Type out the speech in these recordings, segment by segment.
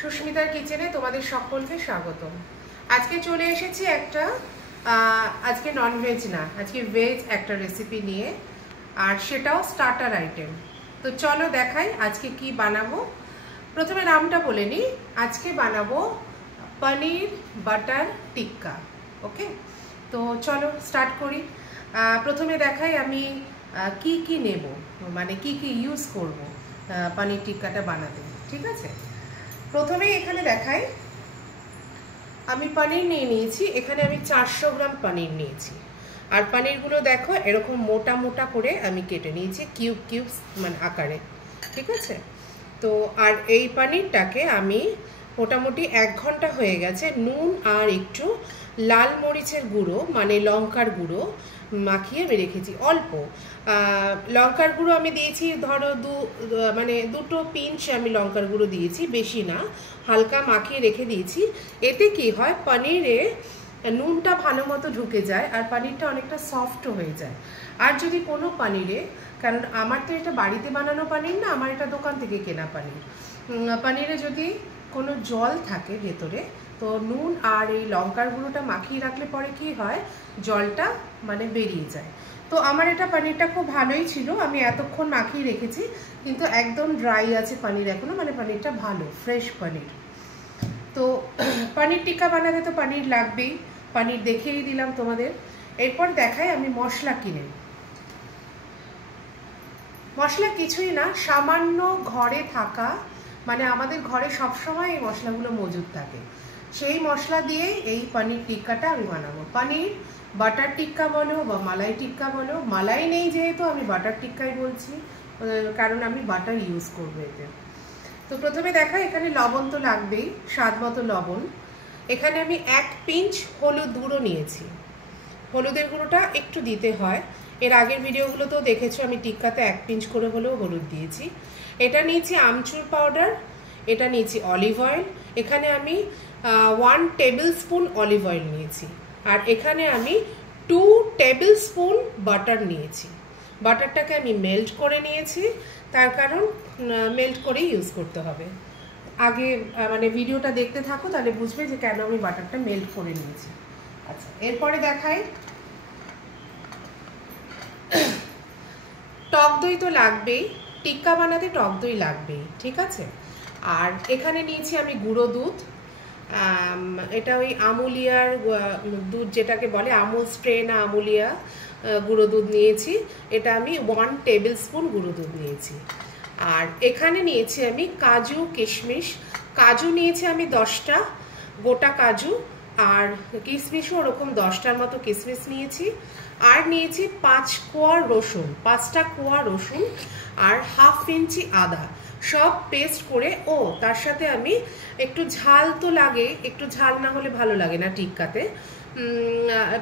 সুস্মিতার কিচেনে তোমাদের সকলকে স্বাগতম। আজকে চলে এসেছি একটা আজকে ননভেজ না, আজকে ভেজ একটা রেসিপি নিয়ে, আর সেটাও স্টার্টার আইটেম। তো চলো দেখাই আজকে কি বানাবো। প্রথমে নামটা বলে নিই, আজকে বানাবো পনির বাটার টিক্কা। ওকে, তো চলো স্টার্ট করি। প্রথমে দেখাই আমি কি কি নেব, মানে কি কি ইউজ করব পনির টিক্কাটা বানাতে। ঠিক আছে, প্রথমে এখানে দেখাই আমি পনির নিয়ে নিয়েছি। এখানে আমি 400 গ্রাম পনির নিয়েছি, আর পনিরগুলো দেখো এরকম মোটা মোটা করে আমি কেটে নিয়েছি কিউব কিউবস মানে আকারে। ঠিক আছে, তো আর এই পনিরটাকে আমি মোটামুটি 1 ঘন্টা হয়ে গেছে নুন আর একটু লাল মরিচের গুঁড়ো মানে লঙ্কার গুঁড়ো মাখিয়ে আমি রেখেছি। অল্প লঙ্কার গুঁড়ো আমি দিয়েছি, ধরো মানে 2 পিঞ্চ আমি লঙ্কার গুঁড়ো দিয়েছি, বেশি না, হালকা মাখিয়ে রেখে দিয়েছি। এতে কি হয়, পনিরে নুনটা ভালো মতো ঢুকে যায় আর পনিরটা অনেকটা সফটও হয়ে যায়। আর যদি কোনো পনিরে, কারণ আমার তো এটা বাড়িতে বানানো পনির না, আমার এটা দোকান থেকে কেনা পনির, পনিরে যদি কোনো জল থাকে ভেতরে, তো নুন আর এই লঙ্কার গুঁড়োটা মাখিয়ে রাখলে পরে কি হয়, জলটা মানে বেরিয়ে যায়। তো আমার এটা পনিরটা খুব ভালোই ছিল, আমি এতক্ষণ মাখিয়ে রেখেছি, কিন্তু একদম ড্রাই আছে পনির এখনো, মানে পনিরটা ভালো ফ্রেশ পনির। তো পনির টিক্কা বানাতে তো পনির লাগবেই, পনির দেখিয়েই দিলাম তোমাদের। এরপর দেখাই আমি মশলা কিনে। মশলা কিছুই না, সামান্য ঘরে থাকা, মানে আমাদের ঘরে সবসময় এই মশলাগুলো মজুদ থাকে, সেই মশলা দিয়ে এই পনির টিক্কাটা আমি বানাবো। পনির বাটার টিক্কা বলো বা মালাই টিক্কা বলো, মালাই নেই যেহেতু আমি বাটার টিক্কাই বলছি, কারণ আমি বাটার ইউজ করবো এতে। তো প্রথমে দেখা, এখানে লবণ তো লাগবেই, স্বাদ মতো লবণ। এখানে আমি 1 পিঞ্চ হলুদ গুঁড়ো নিয়েছি। হলুদের গুঁড়োটা একটু দিতে হয়, এর আগের ভিডিওগুলোতেও দেখেছো আমি টিক্কাতে 1 পিঞ্চ করে হলেও হলুদ দিয়েছি। এটা নিয়েছি আমচুর পাউডার, এটা নিয়েছি অলিভ অয়েল, এখানে আমি 1 টেবিল স্পুন অলিভ অয়েল নিয়েছি, আর এখানে আমি 2 টেবিল স্পুন বাটার নিয়েছি। বাটারটাকে আমি মেল্ট করে নিয়েছি, তার কারণ মেল্ট করেই ইউজ করতে হবে। আগে মানে ভিডিওটা দেখতে থাকো, তাহলে বুঝবে যে কেন আমি বাটারটা মেল্ট করে নিয়েছি। আচ্ছা, এরপরে দেখাই টক দই তো লাগবেই, টিক্কা বানাতে টক দই লাগবেই। ঠিক আছে, আর এখানে নিয়েছি আমি গুঁড়ো দুধ, এটা ওই আমুলিয়ার দুধ যেটাকে বলে, আমুল স্প্রে না আমুলিয়া গুঁড়ো দুধ নিয়েছি। এটা আমি 1 টেবিল স্পুন গুঁড়ো দুধ নিয়েছি। আর এখানে নিয়েছি আমি কাজু কিশমিশ, কাজু নিয়েছি আমি 10টা গোটা কাজু, আর কিশমিশও ওরকম 10টার মতো কিশমিশ নিয়েছি। আর নিয়েছি 5 কোয়া রসুন, 5টা কোয়া রসুন, আর 1/2 ইঞ্চি আদা, সব পেস্ট করে। ও তার সাথে আমি একটু ঝাল তো লাগে, একটু ঝাল না হলে ভালো লাগে না টিক্কাতে,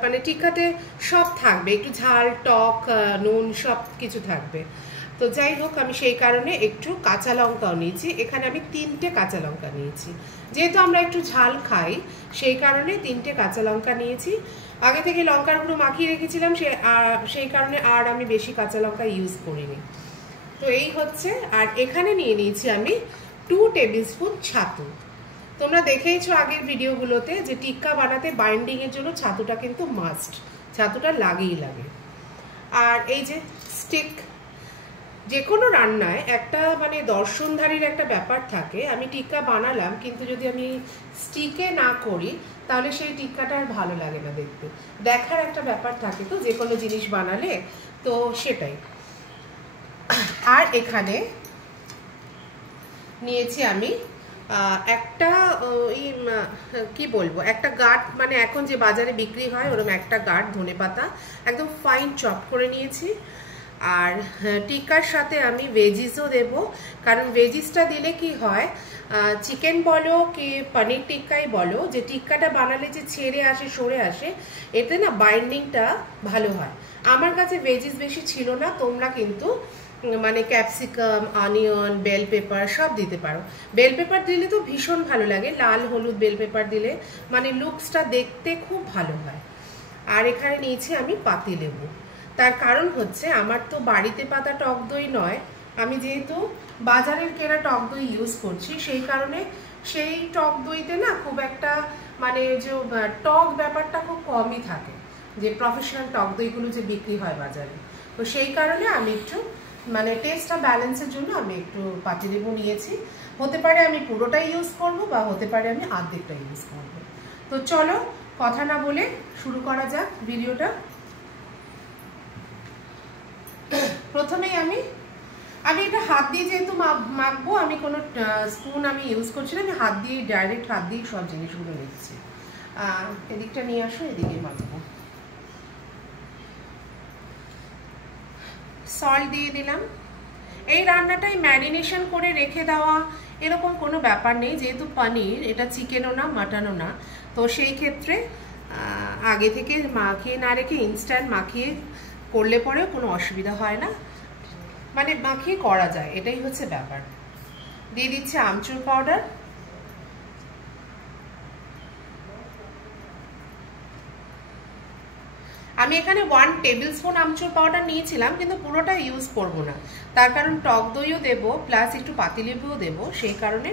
মানে টিক্কাতে সব থাকবে, একটু ঝাল টক নুন সব কিছু থাকবে। তো যাই হোক, আমি সেই কারণে একটু কাঁচা লঙ্কাও নিয়েছি, এখানে আমি 3টে কাঁচা লঙ্কা নিয়েছি, যেহেতু আমরা একটু ঝাল খাই সেই কারণে 3টে কাঁচা লঙ্কা নিয়েছি। আগে থেকে লঙ্কার গুঁড়ো মাখিয়ে রেখেছিলাম, সেই কারণে আর আমি বেশি কাঁচা লঙ্কা ইউজ করিনি। তো এই হচ্ছে, আর এখানে নিয়ে নিয়েছি আমি 2 টেবিল স্পুন ছাতু। তোমরা দেখেইছো আগের ভিডিওগুলোতে যে টিক্কা বানাতে বাইন্ডিংয়ের জন্য ছাতুটা কিন্তু মাস্ট, ছাতুটা লাগেই লাগে। আর এই যে স্টিক, যে কোনো রান্নায় একটা মানে দর্শনধারীর একটা ব্যাপার থাকে, আমি টিক্কা বানালাম কিন্তু যদি আমি স্টিকে না করি তাহলে সেই টিক্কাটা আর ভালো লাগে না দেখতে, দেখার একটা ব্যাপার থাকে তো যে কোনো জিনিস বানালে, তো সেটাই। আর এখানে নিয়েছি আমি একটা কি বলবো, একটা গাঁট, মানে এখন যে বাজারে বিক্রি হয় ওরকম একটা গাঁট ধনেপাতা একদম ফাইন চপ করে নিয়েছি। আর টিক্কার সাথে আমি ভেজিসও দেব, কারণ ভেজিসটা দিলে কি হয়, চিকেন বলো কি পনির টিক্কাই বলো, যে টিক্কাটা বানালে যে ছেড়ে আসে সরে আসে, এতে না বাইন্ডিংটা ভালো হয়। আমার কাছে ভেজিস বেশি ছিল না, তোমরা কিন্তু মানে ক্যাপসিকাম, অনিয়ন, বেল পেপার সব দিতে পারো। বেল পেপার দিলে তো ভীষণ ভালো লাগে, লাল হলুদ বেল পেপার দিলে মানে লুকসটা দেখতে খুব ভালো হয়। আর এখানে নিয়েছি আমি পাতিলেবু, তার কারণ হচ্ছে আমার তো বাড়িতে পাতা টক দই নয়, আমি যেহেতু বাজারের কেনা টক দই ইউজ করছি, সেই কারণে সেই টক দইতে না খুব একটা মানে যে টক ব্যাপারটা খুব কমই থাকে, যে প্রফেশনাল টক দইগুলো যে বিক্রি হয় বাজারে। তো সেই কারণে আমি একটু মানে টেস্টটা ব্যালেন্সের জন্য আমি একটু পাতিলেবু নিয়েছি। হতে পারে আমি পুরোটাই ইউজ করব বা হতে পারে আমি অর্ধেকটা ইউজ করব। তো চলো কথা না বলে শুরু করা যাক ভিডিওটা। প্রথমেই আমি এটা হাত দিয়ে যেহেতু মাখবো, আমি কোনো স্পুন আমি ইউজ করছি না, আমি হাত দিয়ে ডাইরেক্ট হাত দিয়ে সব জিনিসগুলো নিচ্ছি। এদিকটা নিয়ে আসো, এদিকে মাখবো। সল্ট দিয়ে দিলাম। এই রান্নাটাই ম্যারিনেশন করে রেখে দেওয়া এরকম কোনো ব্যাপার নেই, যেহেতু পনির এটা চিকেনও না মাটনও না। তো সেই ক্ষেত্রে আগে থেকে মাখিয়ে না রেখে ইনস্ট্যান্ট মাখিয়ে করলে পরেও কোনো অসুবিধা হয় না, মানে মাখিয়ে করা যায়, এটাই হচ্ছে ব্যাপার। দিয়ে দিচ্ছি আমচুর পাউডার। আমি এখানে 1 টেবিল স্পুন আমচুর পাউডার নিয়েছিলাম, কিন্তু পুরোটা ইউজ করব না, তার কারণ টক দইও দেবো প্লাস একটু পাতিলেবুও দেবো, সেই কারণে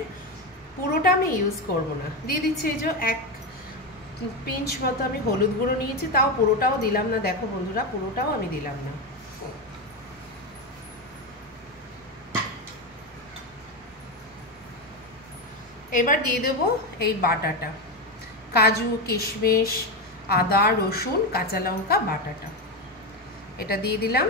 পুরোটা আমি ইউজ করব না। দিয়ে দিচ্ছি এই যে 1 পিঞ্চ মতো আমি হলুদ গুঁড়ো নিয়েছি, তাও পুরোটাও দিলাম না। দেখো বন্ধুরা, পুরোটাও আমি দিলাম না। এবার দিয়ে দেবো এই বাটাটা, কাজু কিশমিশ আদা রসুন কাঁচা লঙ্কা বাটাটা, এটা দিয়ে দিলাম।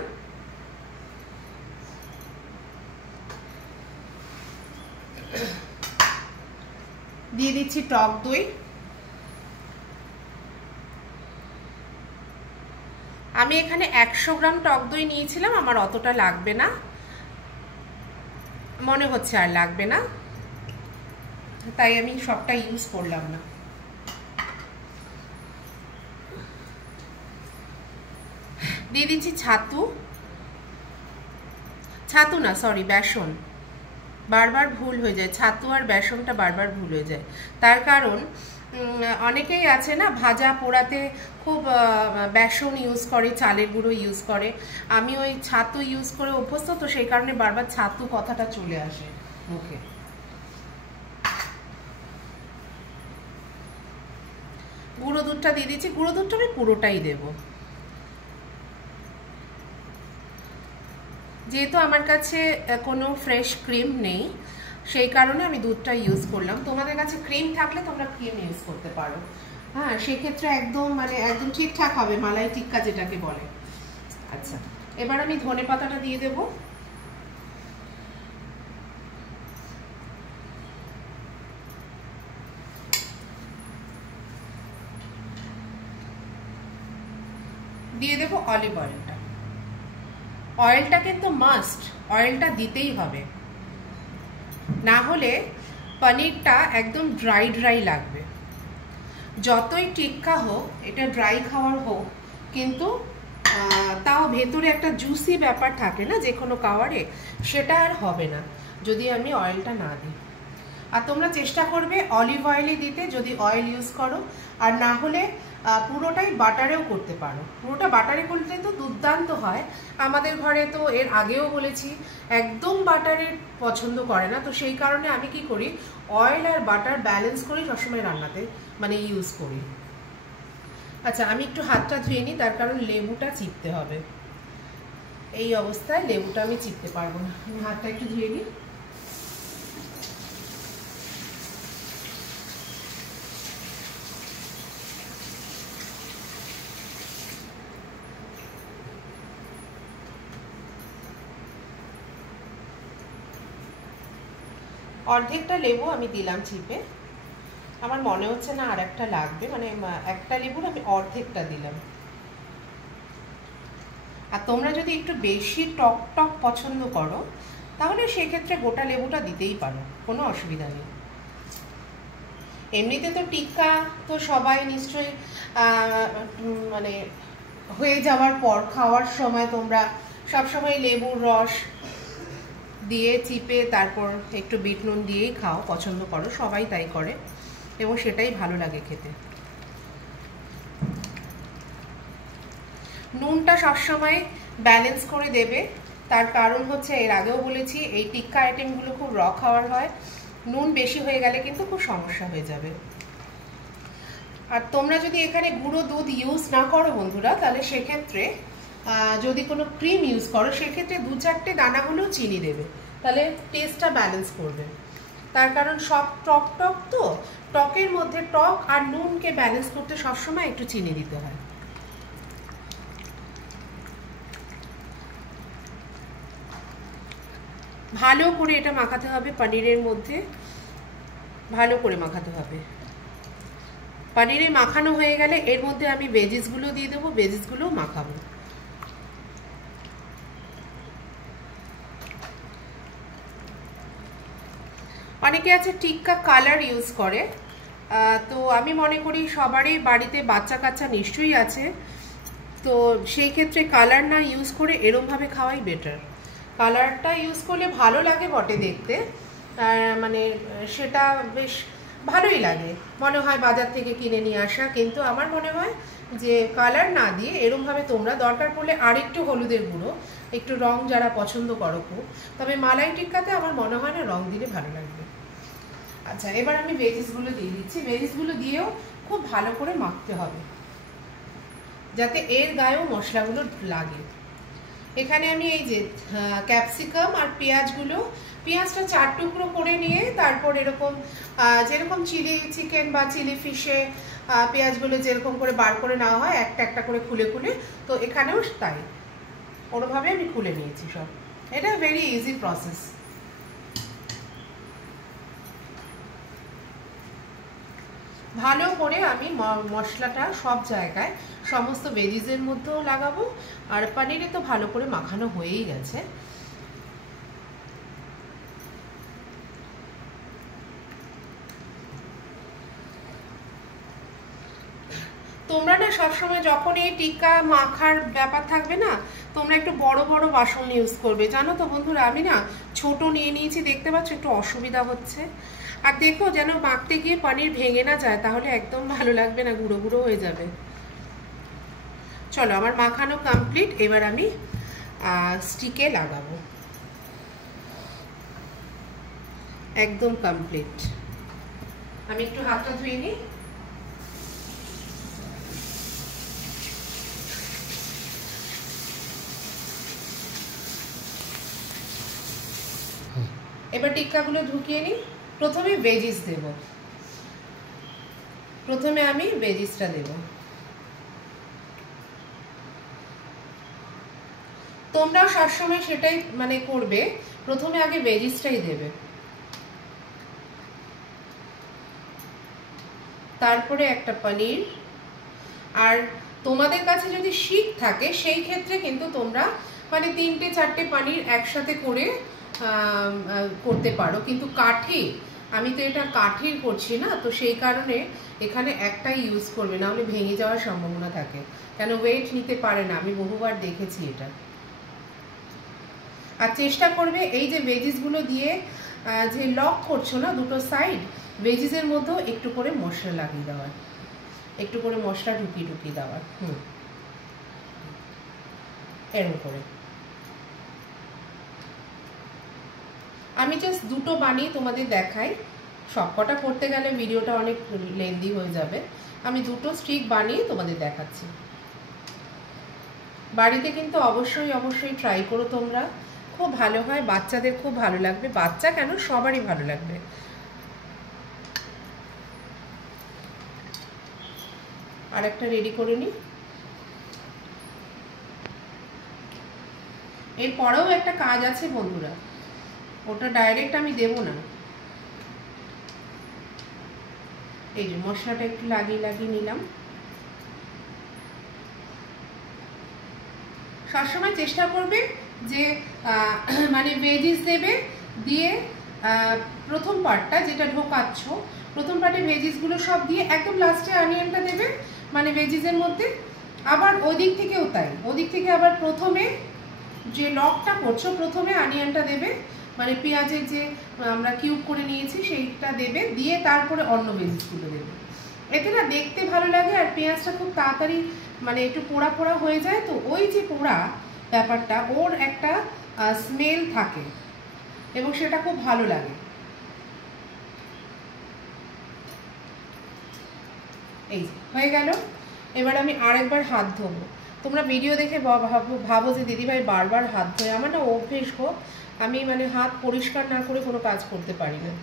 দিয়ে দিচ্ছি টক দই। আমি এখানে 100 গ্রাম টক দই নিয়েছিলাম, আমার অতটা লাগবে না মনে হচ্ছে, আর লাগবে না, তাই আমি সবটা ইউজ করলাম না। দিয়ে দিচ্ছি ছাতু না সরি বেসন, বারবার ভুল হয়ে যায়, ছাতু আর বেসনটা বারবার ভুল হয়ে যায়। তার কারণ অনেকেই আছে না ভাজা পোড়াতে খুব বেসন ইউজ করে, চালের গুঁড়ো ইউজ করে। আমি ওই ছাতু ইউজ করে অভ্যস্ত, তো সেই কারণে বারবার ছাতু কথাটা চলে আসে মুখে। গুঁড়ো দুধটা দিয়ে দিচ্ছি, গুঁড়ো দুধটা আমি পুরোটাই দেবো, যেহেতু আমার কাছে কোনো ফ্রেশ ক্রিম নেই, সেই কারণে আমি দুধটা ইউজ করলাম। তোমাদের কাছে ক্রিম থাকলে তোমরা ক্রিম ইউজ করতে পারো, হ্যাঁ, সেক্ষেত্রে একদম মানে একদম ঠিকঠাক হবে, মালাই টিক্কা যেটাকে বলে। আচ্ছা, এবার আমি ধনে পাতাটা দিয়ে দেবো। দিয়ে দেবো অলিভ অয়েলটা। অয়েলটা কিন্তু মাস্ট, অয়েলটা দিতেই হবে, না হলে পনিরটা একদম ড্রাই ড্রাই লাগবে। যতই টিক্কা হোক, এটা ড্রাই খাওয়ার হোক, কিন্তু তাও ভেতরে একটা জুসি ব্যাপার থাকে না যে কোনো খাওয়ারে, সেটা আর হবে না যদি আমি অয়েলটা না দিই। আর তোমরা চেষ্টা করবে অলিভ অয়েলই দিতে যদি অয়েল ইউজ করো, আর না হলে পুরোটাই বাটারেও করতে পারো। পুরোটা বাটারে করলে তো দুর্দান্ত হয়। আমাদের ঘরে তো এর আগেও বলেছি একদম বাটারের পছন্দ করে না, তো সেই কারণে আমি কি করি, অয়েল আর বাটার ব্যালেন্স করে সবসময় রান্নাতে মানে ইউজ করি। আচ্ছা, আমি একটু হাতটা ধুয়ে নিই, তার কারণ লেবুটা চিপতে হবে। এই অবস্থায় লেবুটা আমি চিপতে পারবো না, আমি হাতটা একটু ধুয়ে নিই। অর্ধেকটা লেবু আমি দিলাম চিপে, আমার মনে হচ্ছে না আর একটা লাগবে, মানে একটা লেবুর আমি অর্ধেকটা দিলাম। আর তোমরা যদি একটু বেশি টক টক পছন্দ করো, তাহলে সেক্ষেত্রে গোটা লেবুটা দিতেই পারো, কোনো অসুবিধা নেই। এমনিতে তো টিক্কা তো সবাই নিশ্চয়ই মানে হয়ে যাওয়ার পর খাওয়ার সময় তোমরা সবসময় লেবুর রস দিয়ে চিপে তারপর একটু বিট নুন দিয়েই খাও, পছন্দ করো, সবাই তাই করে এবং সেটাই ভালো লাগে খেতে। নুনটা সবসময় ব্যালেন্স করে দেবে, তার কারণ হচ্ছে, এর আগেও বলেছি, এই টিক্কা আইটেমগুলো খুব র খাওয়ার হয়, নুন বেশি হয়ে গেলে কিন্তু খুব সমস্যা হয়ে যাবে। আর তোমরা যদি এখানে গুঁড়ো দুধ ইউজ না করো বন্ধুরা, তাহলে সেক্ষেত্রে যদি কোনো ক্রিম ইউজ করো সেক্ষেত্রে 2-4টে দানা হলেও চিনি দেবে, তাহলে টেস্টটা ব্যালেন্স করবে। তার কারণ সব টক টক তো, টকের মধ্যে টক আর নুনকে ব্যালেন্স করতে সবসময় একটু চিনি দিতে হয়। ভালো করে এটা মাখাতে হবে, পনিরের মধ্যে ভালো করে মাখাতে হবে। পনিরে মাখানো হয়ে গেলে এর মধ্যে আমি ভেজিসগুলো দিয়ে দেবো, ভেজিসগুলো মাখাবো। অনেকে আছে টিক্কা কালার ইউজ করে, তো আমি মনে করি সবারই বাড়িতে বাচ্চা কাচ্চা নিশ্চয়ই আছে, তো সেই ক্ষেত্রে কালার না ইউজ করে এরমভাবে খাওয়াই বেটার। কালারটা ইউজ করলে ভালো লাগে বটে দেখতে, মানে সেটা বেশ ভালোই লাগে, মনে হয় বাজার থেকে কিনে নিয়ে আসা, কিন্তু আমার মনে হয় যে কালার না দিয়ে এরমভাবে তোমরা দরকার পড়লে আরেকটু হলুদের গুঁড়ো, একটু রং যারা পছন্দ করো খুব, তবে মালাই টিক্কাতে আমার মনে হয় না রং দিলে ভালো লাগবে। আচ্ছা, এবার আমি ভেজিসগুলো দিয়ে দিচ্ছি। ভেজিসগুলো দিয়েও খুব ভালো করে মাখতে হবে যাতে এর গায়েও মশলাগুলো লাগে। এখানে আমি এই যে ক্যাপসিকাম আর পেঁয়াজটা 4 টুকরো করে নিয়ে তারপর এরকম যেরকম চিলি চিকেন বা চিলি ফিশে পেঁয়াজগুলো যেরকম করে বার করে নেওয়া হয় একটা একটা করে খুলে খুলে, তো এখানেও তাই ওরভাবে আমি খুলে নিয়েছি সব। এটা ভেরি ইজি প্রসেস। ভালো করে আমি মশলাটা সব জায়গায় সমস্ত ভেজিসের মধ্যেও লাগাবো, আর পনিরে তো ভালো করে মাখানো হয়েই গেছে। তোমরা না সবসময় যখন এই টিক্কা মাখার ব্যাপার থাকবে না, তোমরা একটু বড় বড় বাসন ইউজ করবে, জানো তো বন্ধুরা। আমি না ছোট নিয়ে নিয়েছি, দেখতে পাচ্ছ একটু অসুবিধা হচ্ছে। আর দেখো যেন মাখতে গিয়ে পনির ভেঙে না যায়, তাহলে একদম ভালো লাগবে না, গুঁড়ো গুঁড়ো হয়ে যাবে। চলো, আমার মাখানো কমপ্লিট। এবার আমি স্টিকে লাগাবো, একদম কমপ্লিট। আমি একটু হাতটা ধুয়ে নিই। এবার টিক্কাগুলো ঢুকিয়ে নিই। প্রথমে ভেজিস দেব, প্রথমে আমি ভেজিসটা দেব। তোমরাও সবসময় সেটাই মানে করবে, প্রথমে আগে ভেজিসটাই দেবে, তারপরে একটা পনির। আর তোমাদের কাছে যদি শিক থাকে সেই ক্ষেত্রে কিন্তু তোমরা মানে 3-4টে পনির একসাথে করে করতে পারো, কিন্তু কাঠি, আমি তো এটা কাঠির করছি না, তো সেই কারণে এখানে একটাই ইউজ করবে, না হলে ভেঙে যাওয়ার সম্ভাবনা থাকে, কেন ওয়েট নিতে পারে না, আমি বহুবার দেখেছি এটা। আর চেষ্টা করবে এই যে ভেজিসগুলো দিয়ে যে লক করছো না দুটো সাইড, ভেজিসের মধ্যেও একটু করে মশলা লাগিয়ে দেওয়ার, একটু করে মশলা ঢুকিয়ে দেওয়ার। এরকম করে আমি জাস্ট দুটো বানিয়ে তোমাদের দেখাই, সবকটা করতে গেলে ভিডিওটা অনেক লেন্দি হয়ে যাবে। আমি দুটো স্টিক বানিয়ে তোমাদের দেখাচ্ছি। বাড়িতে কিন্তু অবশ্যই ট্রাই করো তোমরা, খুব ভালো হয়, বাচ্চাদের খুব ভালো লাগবে, বাচ্চা কেন সবারই ভালো লাগবে। আর একটা রেডি করে নিই। এরপরেও একটা কাজ আছে বন্ধুরা, ওটা ডাইরেক্ট আমি দেব না, এই যে মশলাটা একটু লাগিয়ে নিলাম। সবসময় চেষ্টা করবে যে মানে ভেজিস দেবে, দিয়ে প্রথম পার্টটা যেটা ঢোকাচ্ছ, প্রথম পার্টে ভেজিসগুলো সব দিয়ে একদম লাস্টে অনিয়নটা দেবে মানে ভেজিসের মধ্যে। আবার ওদিক থেকেও তাই, ওদিক থেকে আবার প্রথমে যে লকটা করছো প্রথমে অনিয়নটা দেবে, মানে পেঁয়াজের যে আমরা কিউব করে নিয়েছি সেইটা দেবে, দিয়ে তারপরে অন্য ভেজিসগুলো দেবে। এতে না দেখতে ভালো লাগে, আর পেঁয়াজটা খুব তাড়াতাড়ি মানে একটু পোড়া পোড়া হয়ে যায়, তো ওই যে পোড়া ব্যাপারটা ওর একটা স্মেল থাকে এবং সেটা খুব ভালো লাগে। এই হয়ে গেল। এবার আমি আরেকবার হাত ধোবো। তোমরা ভিডিও দেখে ভাবো যে দিদিভাই বারবার হাত ধোয়। আমার না অভ্যেস গো, আমি মানে হাত পরিষ্কার না করে কোনো কাজ করতে পারি না।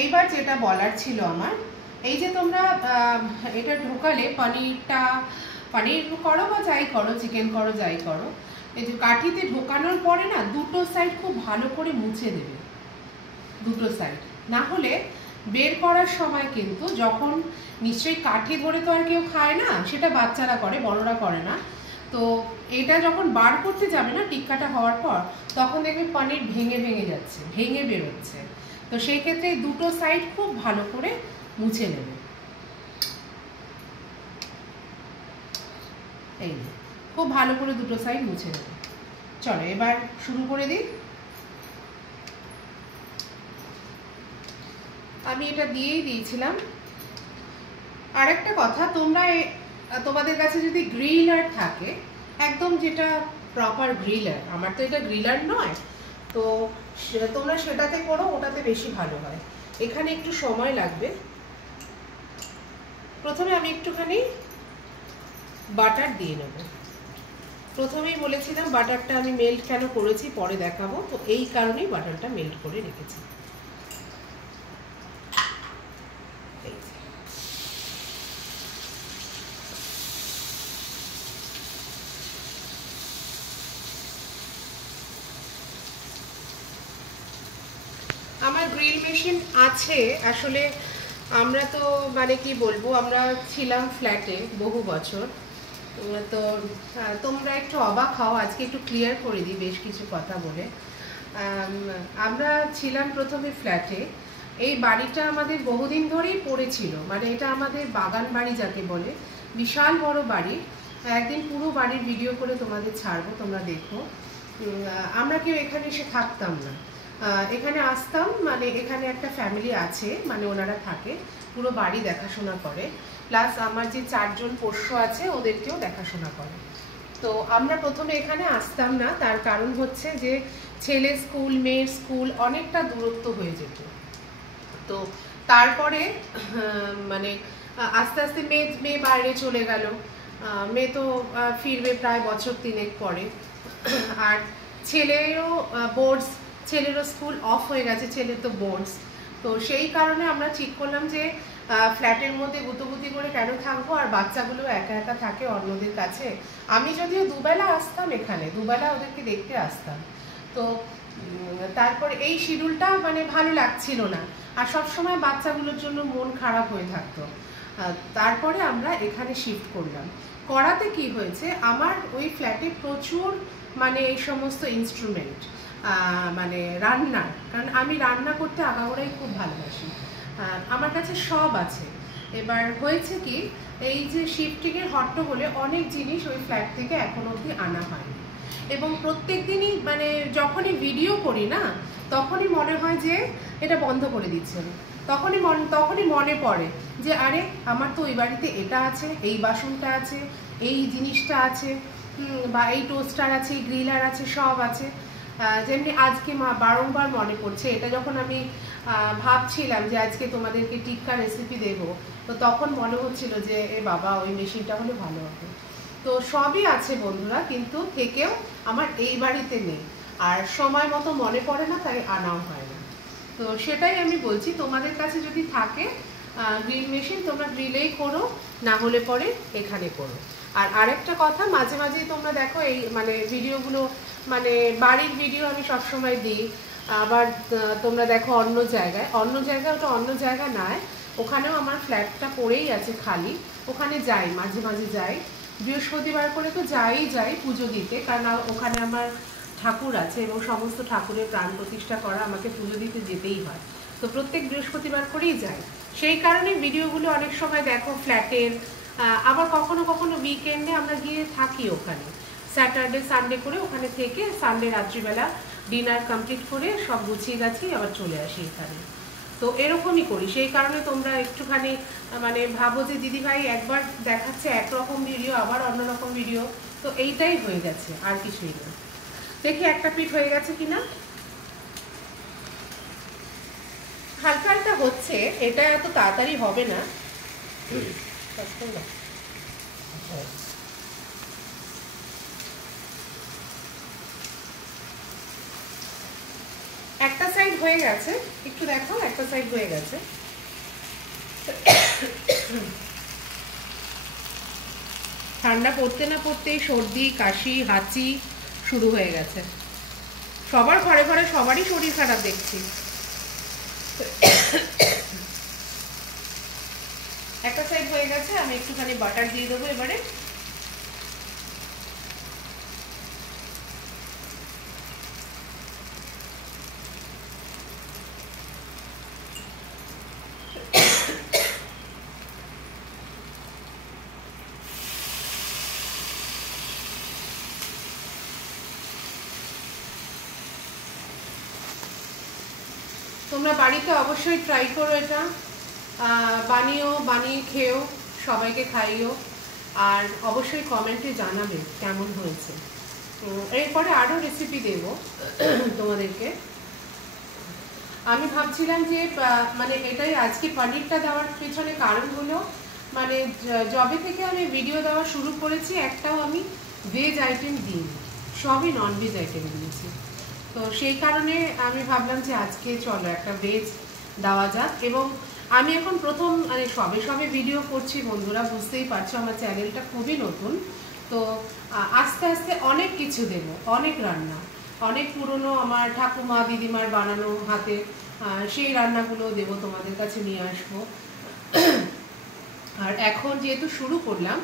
এইবার যেটা বলার ছিল আমার, এই যে তোমরা এটা ঢোকালে পনির করো বা যাই করো, চিকেন করো যাই করো, এই যে কাঠিতে ঢোকানোর পরে না দুটো সাইড খুব ভালো করে মুছে দেবে, দুটো সাইড। না হলে বের করার সময় কিন্তু যখন নিশ্চয়ই কাঠি ধরে তো আর কেউ খায় না, সেটা বাচ্চারা করে, বড়রা করে না। তো এটা যখন বার করতে যাবে না টিক্কাটা হওয়ার পর, তখন দেখবে পনির ভেঙে ভেঙে যাচ্ছে, ভেঙে বেরোচ্ছে। তো সেই ক্ষেত্রে দুটো সাইড খুব ভালো করে মুছে নেবে। এই খুব ভালো করে দুটো সাইড মুছে নেবে। চলো এবার শুরু করে দিই। আমি এটা দিয়েই দিয়েছিলাম। আর একটা কথা, তোমাদের কাছে যদি গ্রিলার থাকে, একদম যেটা প্রপার গ্রিলার, আমার তো এটা গ্রিলার নয়, তো তোমরা সেটাতে করো, ওটাতে বেশি ভালো হয়। এখানে একটু সময় লাগবে। প্রথমে আমি একটুখানি বাটার দিয়ে নেব। প্রথমেই বলেছিলাম বাটারটা আমি মেল্ট কেন করেছি পরে দেখাবো, তো এই কারণেই বাটারটা মেল্ট করে রেখেছি। আমার গ্রিল মেশিন আছে আসলে। আমরা তো মানে কি বলবো, আমরা ছিলাম ফ্ল্যাটে বহু বছর। তো তোমরা একটু অবাক হও, আজকে একটু ক্লিয়ার করে দিই বেশ কিছু কথা বলে। আমরা ছিলাম প্রথমে ফ্ল্যাটে। এই বাড়িটা আমাদের বহুদিন ধরেই পড়েছিল, মানে এটা আমাদের বাগান বাড়ি যাকে বলে, বিশাল বড় বাড়ি। একদিন পুরো বাড়ির ভিডিও করে তোমাদের ছাড়বো, তোমরা দেখো। আমরা কেউ এখানে এসে থাকতাম না, এখানে আসতাম, মানে এখানে একটা ফ্যামিলি আছে, মানে ওনারা থাকে, পুরো বাড়ি দেখাশোনা করে, প্লাস আমার যে 4 জন পোষ্য আছে ওদেরকেও দেখাশোনা করে। তো আমরা প্রথমে এখানে আসতাম না, তার কারণ হচ্ছে যে ছেলে স্কুল, মেয়ের স্কুল অনেকটা দূরত্ব হয়ে যেত। তো তারপরে মানে আস্তে আস্তে মেয়ে বাইরে চলে গেল। মেয়ে তো ফিরবে প্রায় বছর 3 পরে। আর ছেলেরও বোর্ডস, ছেলেরও স্কুল অফ হয়ে গেছে, ছেলের তো বোর্ডস। তো সেই কারণে আমরা ঠিক করলাম যে ফ্ল্যাটের মধ্যে গুতোগুতি করে কেন থাকবো, আর বাচ্চাগুলো একা একা থাকে অন্যদের কাছে। আমি যদিও দুবেলা আসতাম এখানে, দুবেলা ওদেরকে দেখতে আসতাম। তো তারপর এই শিডিউলটা মানে ভালো লাগছিল না, আর সবসময় বাচ্চাগুলোর জন্য মন খারাপ হয়ে থাকতো। তারপরে আমরা এখানে শিফট করলাম। করাতে কি হয়েছে, আমার ওই ফ্ল্যাটে প্রচুর মানে এই সমস্ত ইনস্ট্রুমেন্ট, মানে রান্নার, কারণ আমি রান্না করতে আগাগোড়াই খুব ভালোবাসি, আমার কাছে সব আছে। এবার হয়েছে কি, এই যে শিফটিংয়ের হট্টগোলে অনেক জিনিস ওই ফ্ল্যাট থেকে এখনো অবধি আনা হয়নি। এবং প্রত্যেক দিনই মানে যখনই ভিডিও করি না, তখনই মনে হয় যে এটা বন্ধ করে দিচ্ছেন। তখনই মনে পড়ে যে আরে আমার তো ওই বাড়িতে এটা আছে, এই বাসনটা আছে, এই জিনিসটা আছে, বা এই টোস্টার আছে, এই গ্রিলার আছে, সব আছে। যেমনি আজকে বারংবার মনে পড়ছে, এটা যখন আমি ভাবছিলাম যে আজকে তোমাদেরকে টিক্কা রেসিপি দেবো, তো তখন মনে হচ্ছিল যে এ বাবা ওই মেশিনটা হলে ভালো হবে। তো সবই আছে বন্ধুরা, কিন্তু থেকেও আমার এই বাড়িতে নেই, আর সময় মতো মনে পড়ে না, তাই আনাও হয় না। তো সেটাই আমি বলছি, তোমাদের কাছে যদি থাকে গ্রিল মেশিন, তোমরা গ্রিলেই করো, না হলে পরে এখানে করো। আর আরেকটা কথা, মাঝে মাঝেই তোমরা দেখো এই মানে ভিডিওগুলো, মানে বাড়ির ভিডিও আমি সবসময় দিই, আবার তোমরা দেখো অন্য জায়গায় ওটা অন্য জায়গা নয়, ওখানেও আমার ফ্ল্যাটটা পড়েই আছে খালি, ওখানে যাই, মাঝে মাঝে যাই। বৃহস্পতিবার করে তো যাই পুজো দিতে, কারণ ওখানে আমার ঠাকুর আছে এবং সমস্ত ঠাকুরের প্রাণ প্রতিষ্ঠা করা, আমাকে পুজো দিতে যেতেই হয়। তো প্রত্যেক বৃহস্পতিবার করেই যাই। সেই কারণে ভিডিওগুলো অনেক সময় দেখো ফ্ল্যাটের, আবার কখনো কখনো উইকেন্ডে আমরা গিয়ে থাকি ওখানে, স্যাটারডে সানডে করে ওখানে থেকে সানডে রাত্রিবেলা ডিনার কমপ্লিট করে সব গুছিয়ে গাছিয়ে আবার চলে আসি এখানে। তো এরকমই করি, সেই কারণে তোমরা একটুখানি মানে ভাবো যে দিদিভাই একবার দেখাচ্ছে একরকম ভিডিও আবার অন্যরকম ভিডিও, তো এইটাই হয়ে গেছে, আর কিছুই না। দেখি একটা পিঠ হয়ে গেছে কিনা। হালকা হালকা হচ্ছে, এটা এত তাড়াতাড়ি হবে না। একটা সাইড হয়ে গেছে, একটু দেখো, একটা সাইড হয়ে গেছে। ঠান্ডা পড়তে না পড়তেই সর্দি কাশি হাঁচি শুরু হয়ে গেছে, সবার ঘরে ঘরে সবারই শরীর খারাপ দেখছি। একটা সাইড হয়ে গেছে, আমি একটুখানি বাটার দিয়ে দেবো এবারে। তোমরা বাড়িতে অবশ্যই ট্রাই করো এটা, বানিয়ে খেয়েও, সবাইকে খাইও, আর অবশ্যই কমেন্টে জানাবে কেমন হয়েছে। এরপরে আরও রেসিপি দেব তোমাদেরকে। আমি ভাবছিলাম যে মানে এটাই আজকে পনিরটা দেওয়ার পেছনে কারণ হলো, মানে যবে থেকে আমি ভিডিও দেওয়া শুরু করেছি একটাও আমি ভেজ আইটেম দিইনি, সবই ননভেজ আইটেম দিয়েছি। তো সেই কারণে আমি ভাবলাম যে আজকে চলো একটা ভেজ দেওয়া যাক। এবং আমি এখন প্রথম মানে সবে ভিডিও করছি বন্ধুরা, বুঝতেই পারছো আমার চ্যানেলটা খুবই নতুন। তো আস্তে আস্তে অনেক কিছু দেবো, অনেক রান্না, অনেক পুরনো আমার ঠাকুমা দিদিমার বানানো হাতে সেই রান্নাগুলো দেবো, তোমাদের কাছে নিয়ে আসবো। আর এখন যেহেতু শুরু করলাম,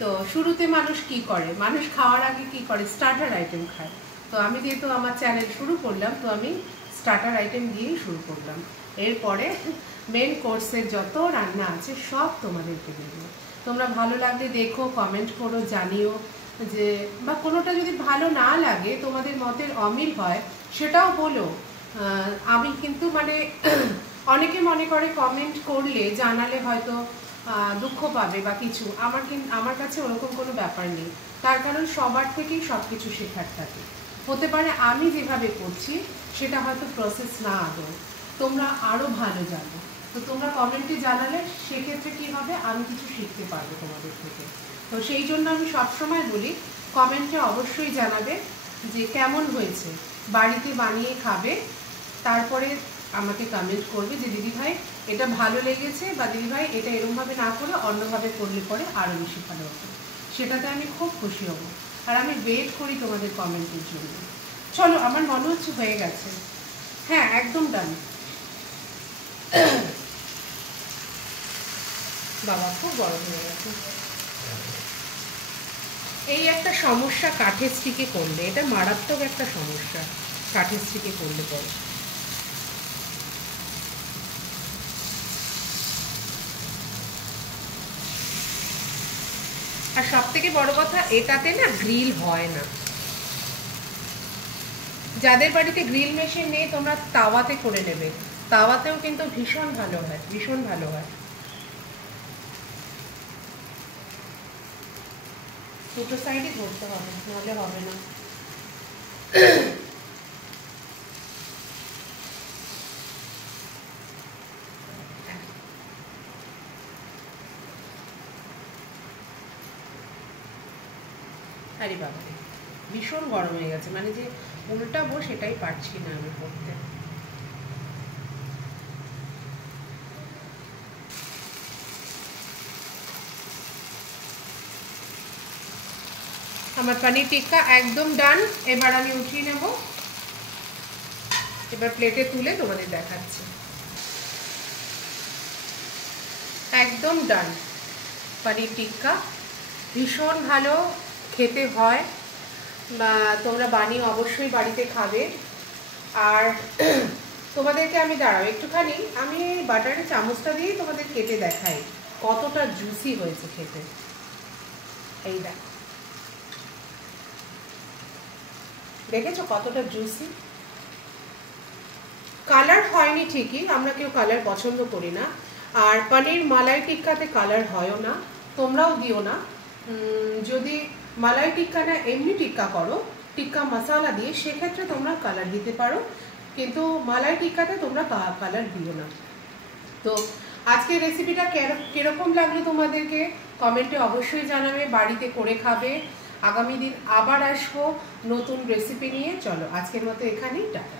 তো শুরুতে মানুষ কি করে, মানুষ খাওয়ার আগে কি করে, স্টার্টার আইটেম খায়। তো আমি যেহেতু আমার চ্যানেল শুরু করলাম, তো আমি স্টার্টার আইটেম দিয়েই শুরু করলাম। এরপরে মেন কোর্সের যত রান্না আছে সব তোমাদেরকে দেবো। তোমরা ভালো লাগলে দেখো, কমেন্ট করো, জানিও যে, বা কোনোটা যদি ভালো না লাগে, তোমাদের মতের অমিল হয়, সেটাও বলো। আমি কিন্তু মানে অনেকে মনে করে কমেন্ট করলে জানালে হয়তো দুঃখ পাবে বা কিছু, আমার কাছে ওরকম কোনো ব্যাপার নেই। তার কারণ সবার থেকেই সব কিছু শেখার থাকে। হতে পারে আমি যেভাবে করছি সেটা হয়তো প্রসেস না আদৌ, তোমরা আরও ভালো জানো। তো তোমরা কমেন্টে জানালে সেক্ষেত্রে কী হবে, আমি কিছু শিখতে পারবো তোমাদের থেকে। তো সেই জন্য আমি সবসময় বলি কমেন্টে অবশ্যই জানাবে যে কেমন হয়েছে, বাড়িতে বানিয়ে খাবে, তারপরে আমাকে কমেন্ট করবে যে দিদিভাই এটা ভালো লেগেছে, বা দিদিভাই এটা এরকমভাবে না করে অন্যভাবে করলে পরে আরও বেশি ভালো হবে, সেটাতে আমি খুব খুশি হব। আর আমি ওয়েট করি তোমাদের কমেন্টের জন্য। চলো, আমার মনে হচ্ছে হয়ে গেছে। হ্যাঁ, একদম ডান। বাবা খুব গরম হয়ে গেছে। এই একটা সমস্যা কাঠের স্টিকে করলে, এটা মারাত্মক একটা সমস্যা কাঠের স্টিকে করলে পরে। আর সব থেকে বড় কথা, এটাতে না গ্রিল হয় না। যাদের বাড়িতে গ্রিল মেশিন নেই, তোমরা তাওয়াতে করে নেবে, তাওয়াতেও কিন্তু ভীষণ ভালো হয়, ভীষণ ভালো হয়। দুটো সাইডই ধরতে হবে, নাহলে হবে না। আরে বাবা, ভীষণ গরম হয়ে গেছে, মানে যে উল্টাবো সেটাই পারছি না আমি করতে। আমার পনির টিক্কা একদম ডান। এবার আমি উঠিয়ে নেব, এবার প্লেটে তুলে তোমাদের দেখাচ্ছি। একদম ডান পনির টিক্কা, ভীষণ ভালো খেতে হয়, বা তোমরা বানিয়ে অবশ্যই বাড়িতে খাবে। আর তোমাদেরকে আমি দাঁড়াও একটুখানি, আমি বাটারের চামচটা দিয়েই তোমাদের কেটে দেখাই কতটা জুসি হয়েছে খেতে। এই দেখেছো কতটা জুসি। কালার হয়নি ঠিকই, আমরা কেউ কালার পছন্দ করি না, আর পনির মালাই টিক্কাতে কালার হয়ও না, তোমরাও দিও না। যদি মালাই টিক্কা না এমনি টিক্কা করো টিক্কা মশালা দিয়ে, সেক্ষেত্রে তোমরা কালার দিতে পারো, কিন্তু মালাই টিক্কাতে তোমরা কালার দিও না। তো আজকের রেসিপিটা কিরকম লাগলো তোমাদেরকে কমেন্টে অবশ্যই জানাবে, বাড়িতে করে খাবে। আগামী দিন আবার আসবো নতুন রেসিপি নিয়ে। চলো আজকের মতো এখানেই, টাটা।